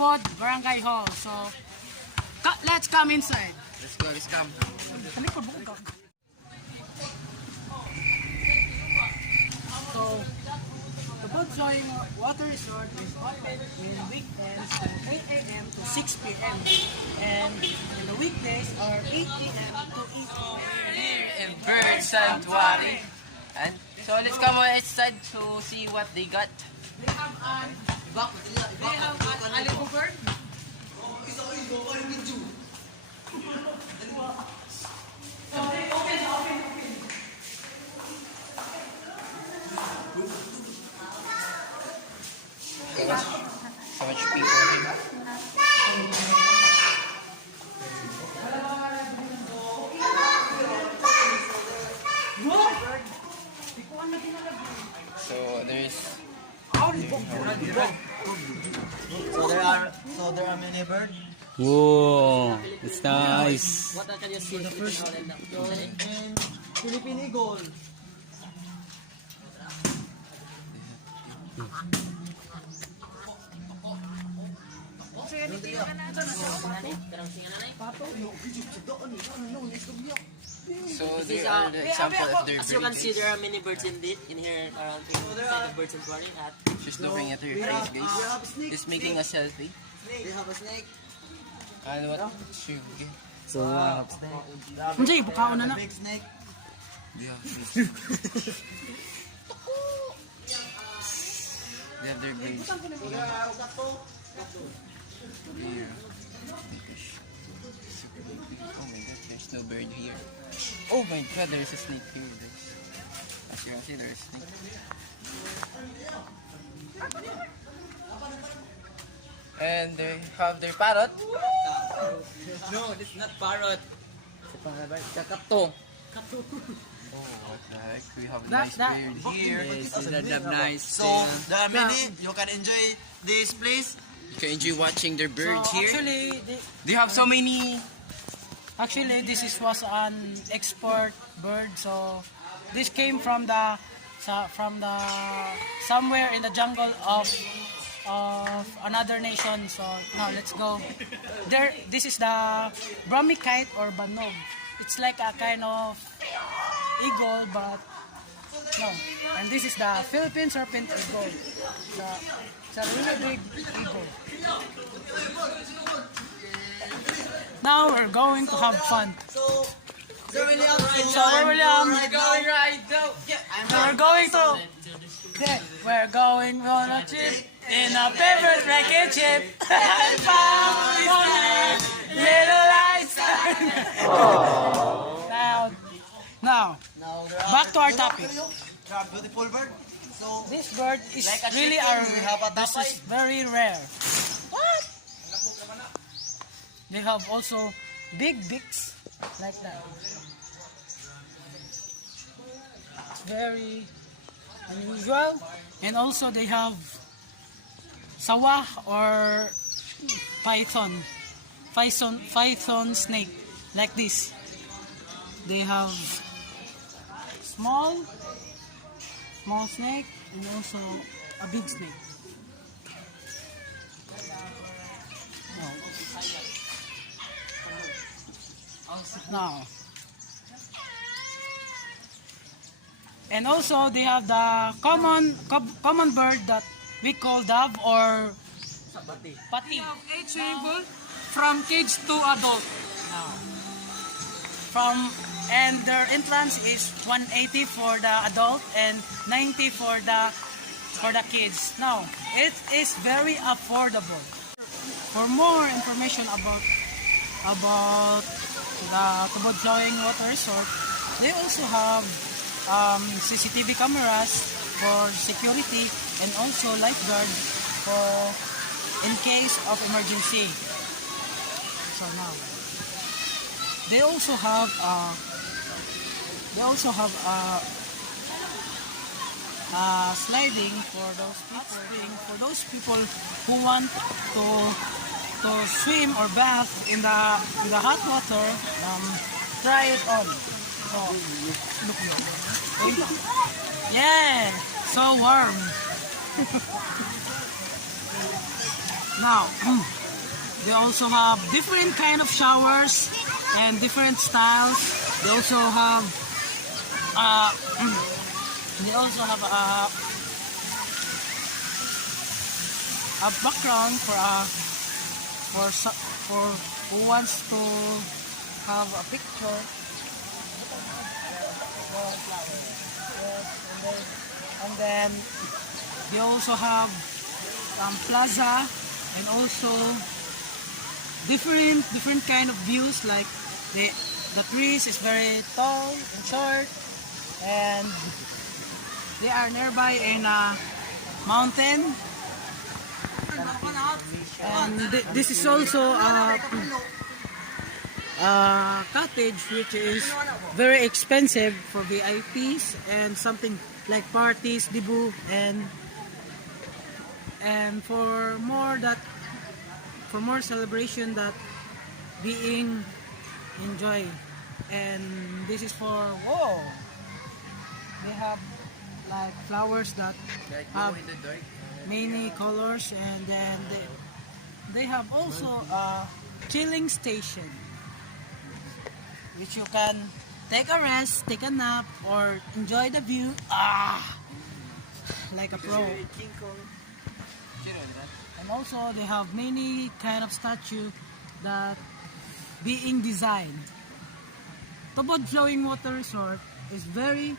Tubod Barangay Hall. So, let's come inside. Let's go, let's come. So, Tubod Water Resort is open in weekends from 8 a.m. to 6 p.m. and in the weekdays are 8 p.m. to 8 p.m. Here in Bird Sanctuary. And so let's come outside to see what they got. They have an Aligo bird. So much people here. So there's So there are many birds. Whoa, it's nice. What can you see? The first and Philippine eagle. so there are the example of their As you can birds. see, there are many birds indeed in here around the birds and quarry at. She's looking at her face, guys. She's making a selfie. They have a snake. And what? She So, Hindi, bukaon na na. Big snake. they have their birds. Here. Oh my god, there's no bird here. Oh my god, there's a snake here. As you can see, there's a snake. And they have their parrot. No, this is not parrot. Kakato. Oh, what the heck? We have a nice bird here. this is a nice. So there are many. You can enjoy this place. You can enjoy watching their birds So, here. They have so many. Actually, this was an export bird. So, this came from the somewhere in the jungle of another nation. So now let's go. There, this is the brahmikite or banog. It's like a kind of eagle, but no. And this is the Philippine serpent eagle. It's a really big eagle. Now we're going to have fun. So Sir William. So William, Going right though. we're going on a trip in a favorite rocket ship. Little lights. Now, Now there are back to our topic. There are beautiful bird. So This bird is Like a really chicken, we have a this tapay. is very rare. What? They have also big beaks like that. It's very unusual. And also they have sawa or python snake like this. They have small snake and also a big snake. Now, and also they have the common bird that we call dove or pati. Age range from cage to adult. And their entrance is 180 for the adult and 90 for the kids. Now, it is very affordable. For more information about the Tubod Water Resort, they also have CCTV cameras for security and also lifeguard for in case of emergency. So now, they also have sliding for those people who want to swim or bath in the hot water. Try it on. So look. Yeah, so warm. Now, they also have different kind of showers and different styles. They also have uh, they also have a background for who wants to have a picture. And then they also have plaza and also different kind of views, like the trees is very tall and short, and they are nearby in a mountain. And this is also a cottage which is very expensive for VIPs and something like parties, debut, and for more celebration that being enjoy. And this is for they have like flowers that have many colors, and then they have also a chilling station which you can take a rest, take a nap, or enjoy the view like a pro. And also they have many kind of statue that being designed. Tubod Flowing Water Resort is very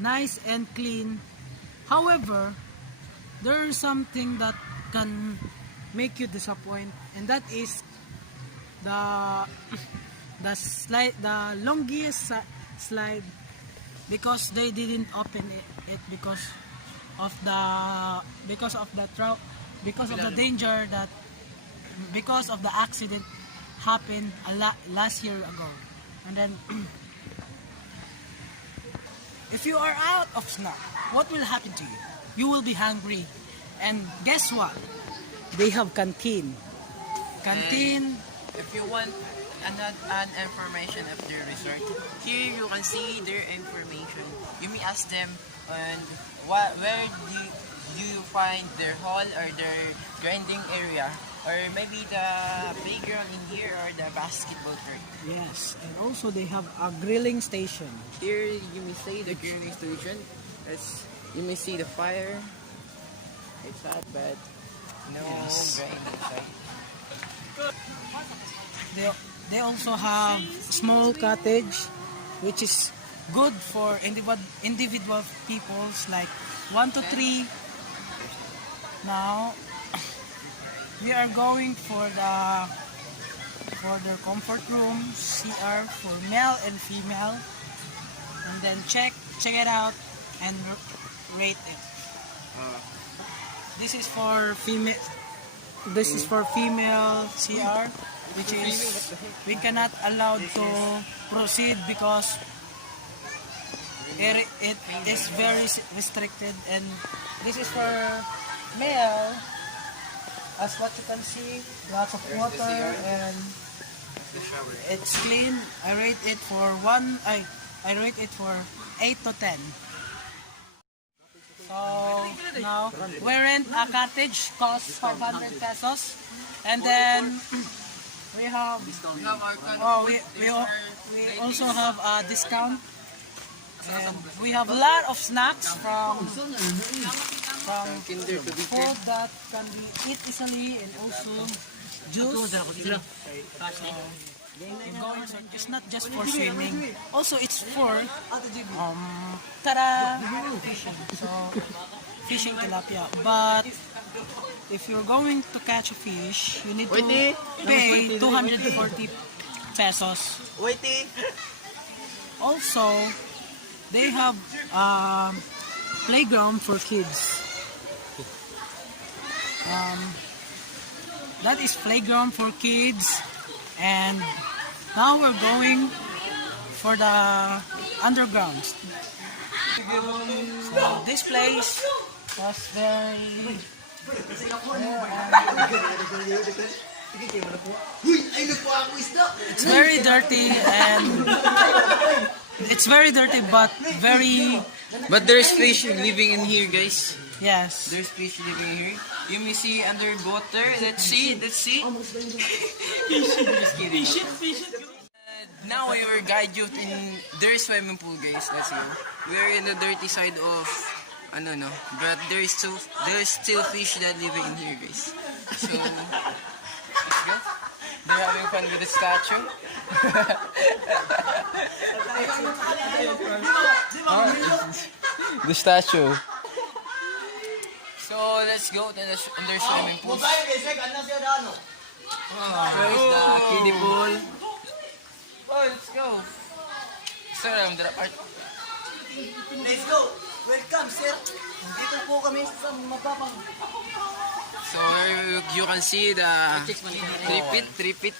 nice and clean. However, there is something that can make you disappoint, and that is the longest slide, because they didn't open it because of the danger that because of the accident happened last year ago. And then if you are out of snack, what will happen to you? You will be hungry. And guess what? They have canteen. If you want an information of their resort, here you can see their information. You may ask them and where do you find their hall or their grinding area, or maybe the playground in here or the basketball court. Yes, and also they have a grilling station. Here you may see the grilling station. You may see the fire. It's not bad. No grind inside. They also have small cottage, which is good for individual peoples like 1 to 3. Now we are going for their comfort room, CR for male and female, and then check it out and rate it. This is for female. This is for female CR, which is we cannot allow to proceed because it is very restricted. And this is for male. As what you can see, lots of water and it's clean. I rate it for 8 to 10. So now we rent a cottage, costs 500 pesos, and then we have we also have a discount, and we have a lot of snacks from food that can be eat easily, and also juice. It's not just for swimming, also it's for fishing. So fishing tilapia. But if you're going to catch a fish, you need to pay 240 pesos. Also, they have playground for kids. That is playground for kids. And now we're going for the underground. So this place was it's very dirty, and it's very dirty but very. But there's fish living in here, guys. Yes. There's fish living here. You may see underwater. Let's see. Just kidding. Now we will guide you in their swimming pool, guys. Let's go. We're in the dirty side of no, but there's still fish that living in here, guys. So let's go. They're having fun with the statue. The statue. So let's go to the swimming pool. Where is the kiddie pool? Oh, let's go. So, Let's go. Welcome, sir. Dito po kami sa mapapang. so you can see the 3 feet.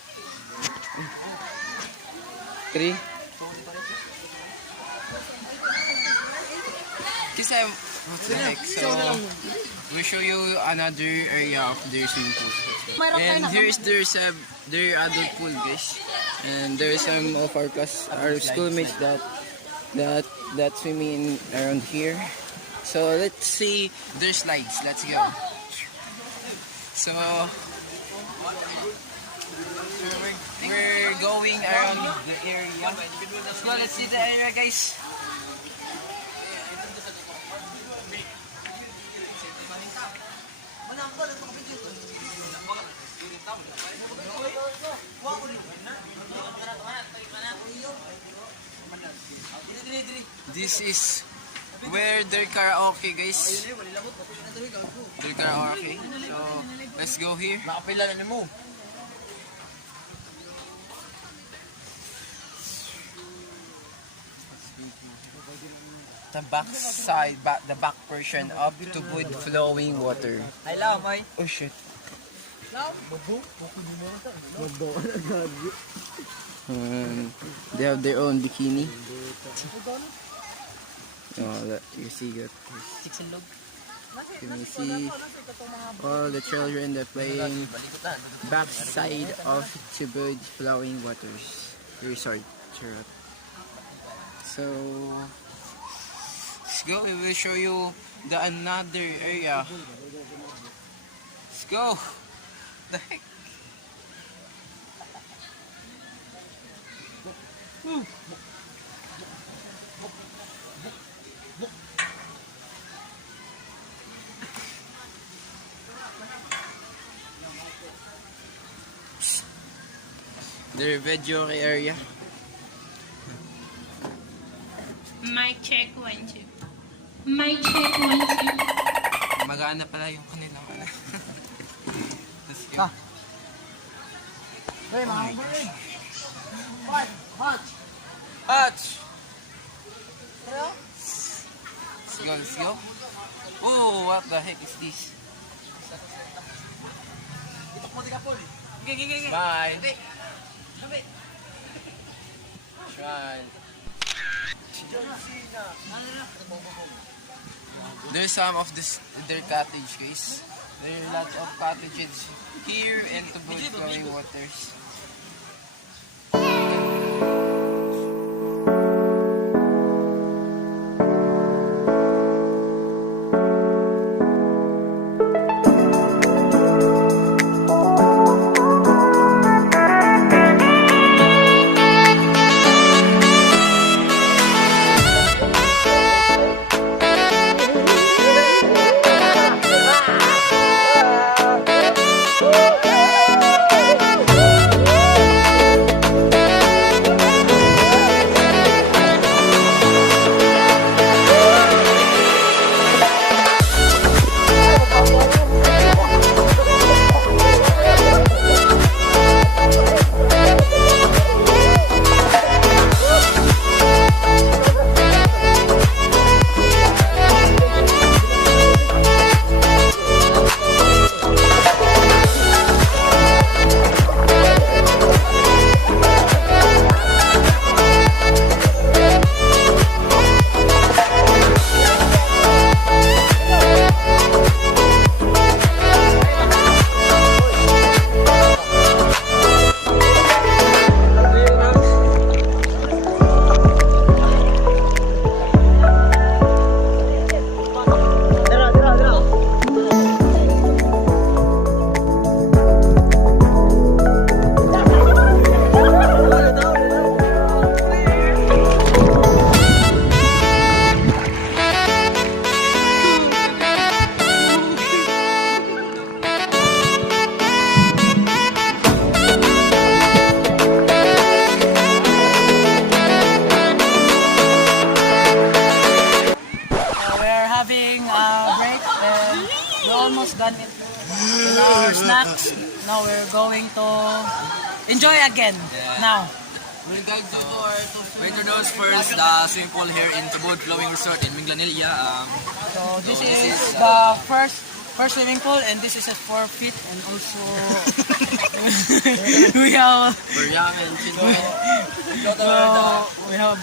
3. Kasi what the heck? So we'll show you another area of their swimming pool. And here is their adult pool, guys. And there are some of our schoolmates that swimming around here. So let's see their slides. Let's go. So we're going around the area. Let's go. Let's see the area, guys. This is where their karaoke, guys. Their karaoke. So let's go here. The the back portion of Tubod flowing water. Oh shit. They have their own bikini. Oh, you see that. You may see all the children that playing backside of Tubod flowing waters resort. So let's go. We will show you the another area. Let's go. The heck. The video area. Mic check 1 2. Mic check 1 2. Magana pala yung kanilang Let's go. Hey, mga boy. Hot. Let's go. Oh, what the heck is this? Bye. Shrine. There's some of their cottage, guys. There are lots of cottages here in Tubod flowing waters. with our snacks. Now we're going to enjoy again. Now. We're going to do our We introduce first the swimming pool here in Tubod Flowing Resort in Minglanilla. So this is the first swimming pool, and this is a 4 feet, and also we have for young and children. we have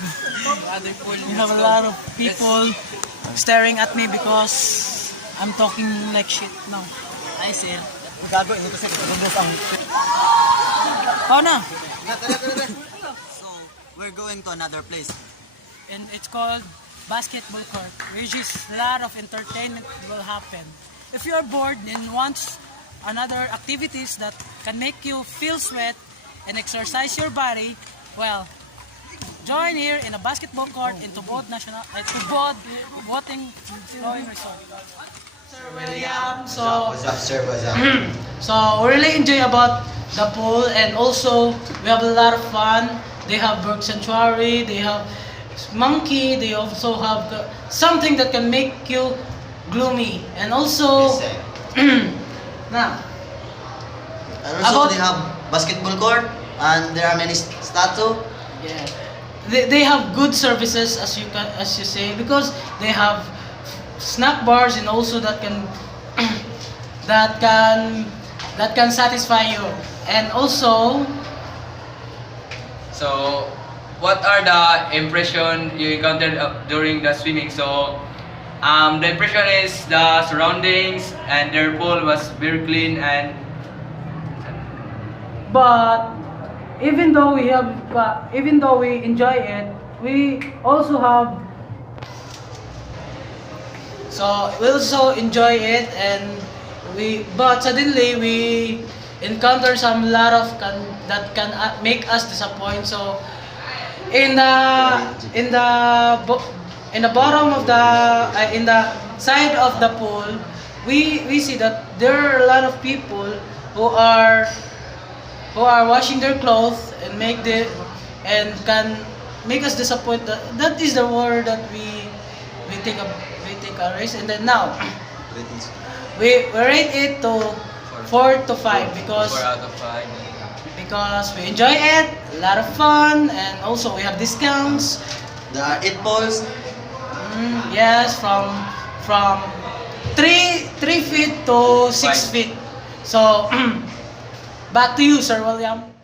Other pool. a lot of people staring at me because I'm talking like shit now. Ay, sir. How na? So, we're going to another place. And it's called basketball court, which is a lot of entertainment will happen. If you're bored and wants another activities that can make you feel sweat and exercise your body, well, join here in a basketball court in Tubod Tubod Boating Flowing Resort. Sir William, so What's up, sir? What's up? so we really enjoy about the pool, and also we have a lot of fun. They have bird sanctuary, they have monkey, they also have something that can make you gloomy, and also Yes, sir. now And also, About- they have basketball court, and there are many statue. yeah, they have good services as you say, because they have snack bars, and also that can that can satisfy you, and also So, what are the impression you encountered during the swimming? So, the impression is the surroundings and their pool was very clean and but even though we enjoy it, we also have we also enjoy it, and but suddenly we encounter some lot of that can make us disappoint. So in the bottom of the in the side of the pool, we see that there are a lot of people who are washing their clothes and can make us disappointed. That is the word that we take a race, and then now we rate it to 4 to 5 because 4 out of 5. we enjoy it, a lot of fun, and also we have discounts. There are 8 poles. Yes, from 3 feet to 6 Five. feet. So back to you, Sir William.